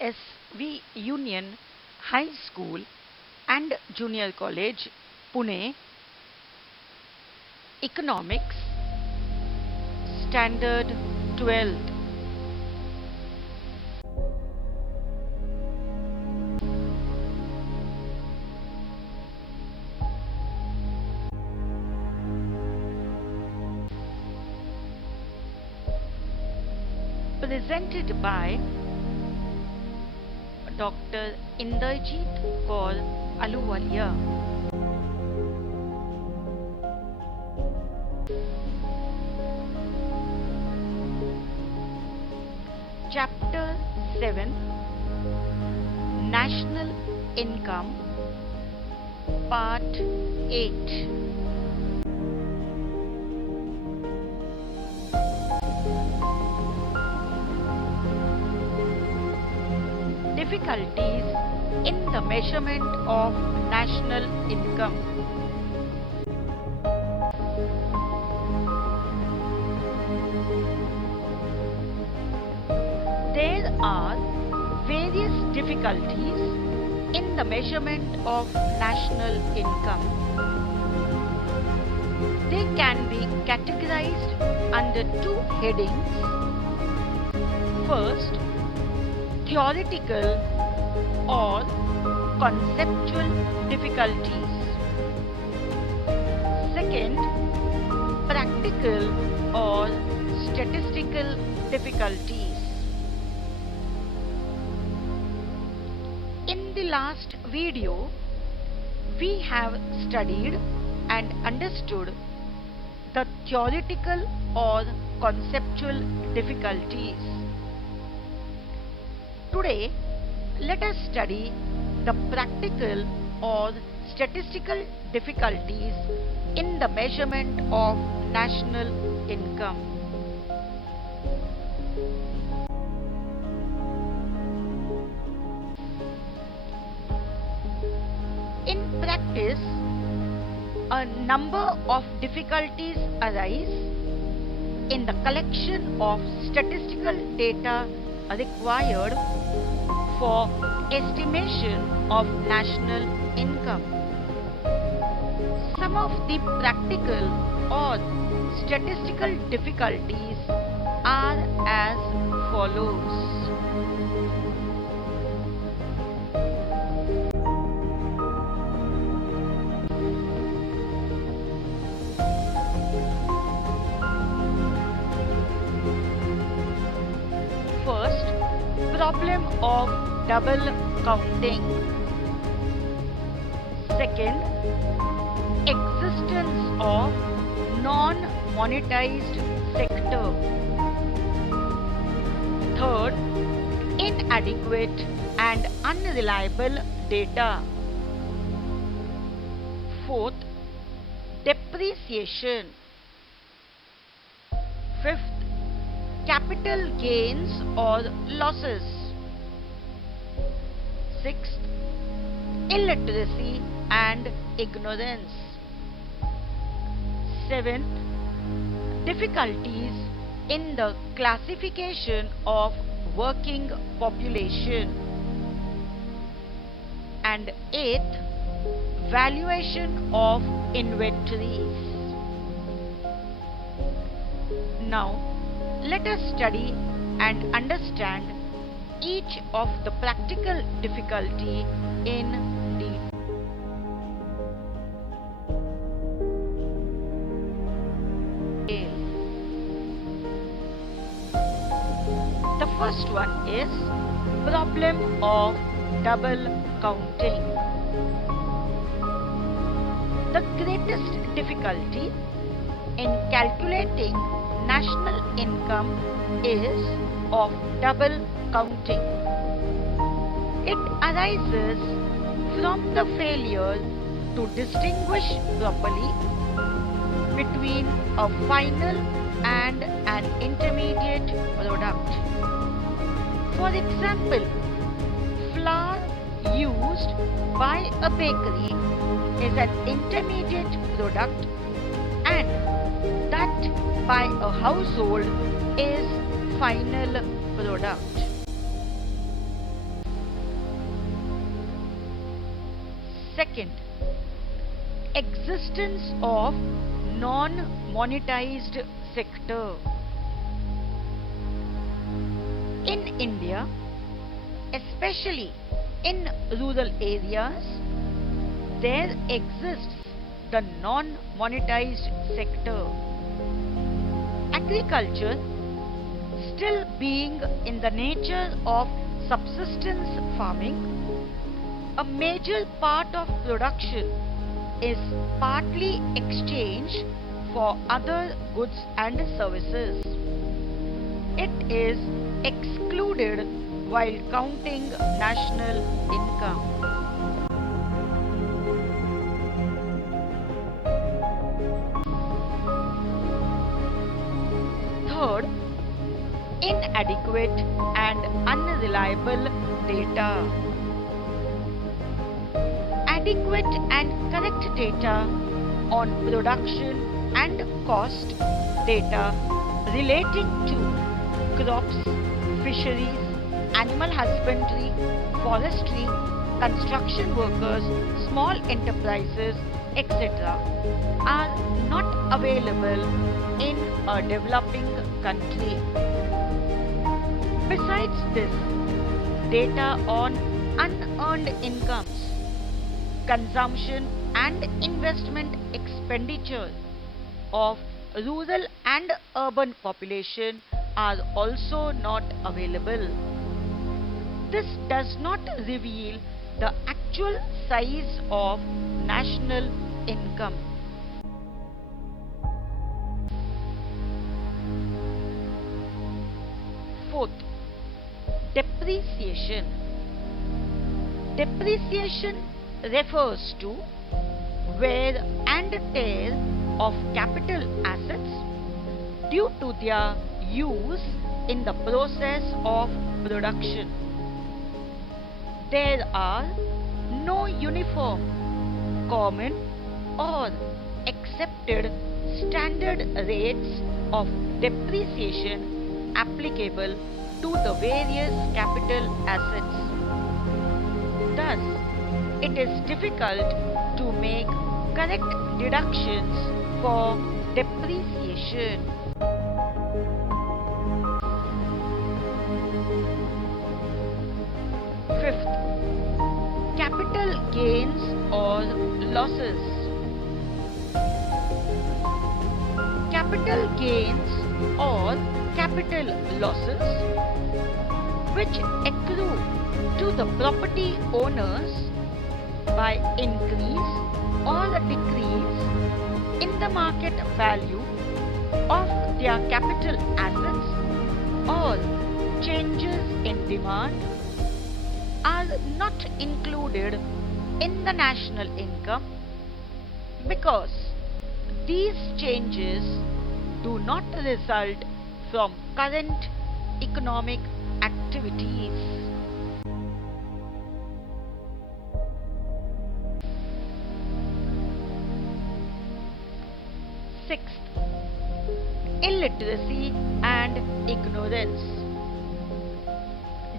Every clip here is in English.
XII Union High School and Junior College, Pune. Economics, Standard 12. Presented by Dr. Inderjeet Kaur Ahluwalia. Chapter 7, National Income, Part 8. Difficulties in the measurement of national income. There are various difficulties in the measurement of national income. They can be categorized under two headings. First, theoretical or conceptual difficulties. Second, practical or statistical difficulties. In the last video, we have studied and understood the theoretical or conceptual difficulties. Today, let us study the practical or statistical difficulties in the measurement of national income. In practice, a number of difficulties arise in the collection of statistical data required for estimation of national income. Some of the practical or statistical difficulties are as follows. First, problem of double counting. Second, existence of non-monetized sector. Third, inadequate and unreliable data. Fourth, depreciation. Fifth, capital gains or losses. Sixth, illiteracy and ignorance. Seventh, difficulties in the classification of working population. And eighth, valuation of inventories. Now, let us study and understand each of the practical difficulty in detail. The first one is problem of double counting. The greatest difficulty in calculating national income is of double counting. It arises from the failure to distinguish properly between a final and an intermediate product. For example, flour used by a bakery is an intermediate product and that by a household is final product. Second, existence of non-monetized sector. In India, especially in rural areas, there exists the non-monetized sector. Agriculture, still being in the nature of subsistence farming, a major part of production is partly exchanged for other goods and services. It is excluded while counting national income. Third, inadequate and unreliable data. Adequate and correct data on production and cost data relating to crops, fisheries, animal husbandry, forestry, construction workers, small enterprises, etc. are not available in a developing country. Besides this, data on unearned incomes, consumption and investment expenditure of rural and urban population are also not available. This does not reveal the actual size of national income. Fourth, depreciation. Depreciation refers to wear and tear of capital assets due to their use in the process of production. There are no uniform, common or accepted standard rates of depreciation applicable to the various capital assets. Thus, it is difficult to make correct deductions for depreciation. Fifth, capital gains or losses. Capital gains or capital losses which accrue to the property owners by increase or decrease in the market value of their capital assets or changes in demand are not included in the national income because these changes do not result from current economic activities. Sixth, illiteracy and ignorance.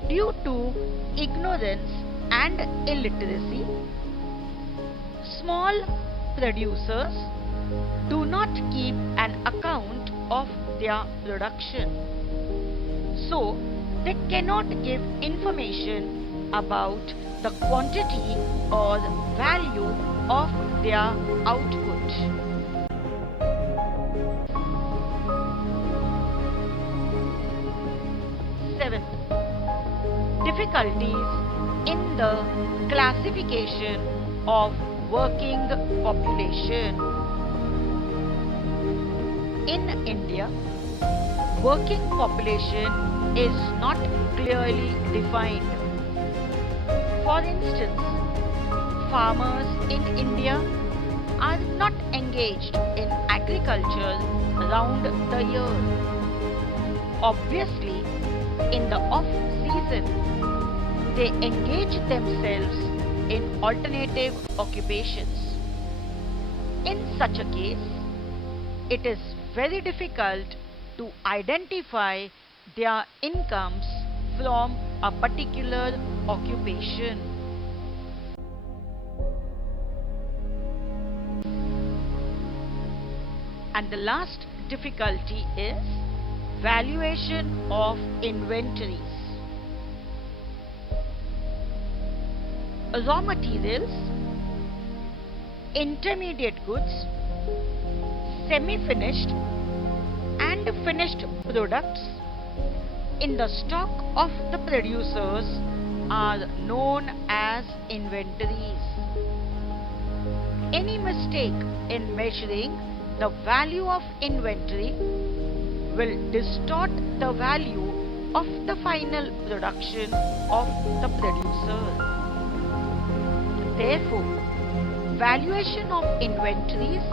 Due to ignorance and illiteracy, small producers do not keep an account of their production. So, they cannot give information about the quantity or value of their output. Seventh, difficulties in the classification of working population. In India, working population is not clearly defined. For instance, farmers in India are not engaged in agriculture round the year. Obviously, in the off-season, they engage themselves in alternative occupations. In such a case, it is very difficult to identify their incomes from a particular occupation. And the last difficulty is valuation of inventories. Raw materials, intermediate goods, semi-finished and finished products in the stock of the producers are known as inventories. Any mistake in measuring the value of inventory will distort the value of the final production of the producer. Therefore, valuation of inventories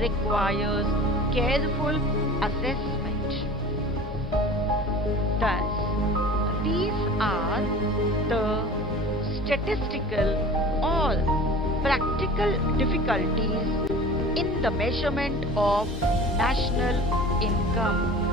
requires careful assessment. Thus, these are the statistical or practical difficulties in the measurement of national income.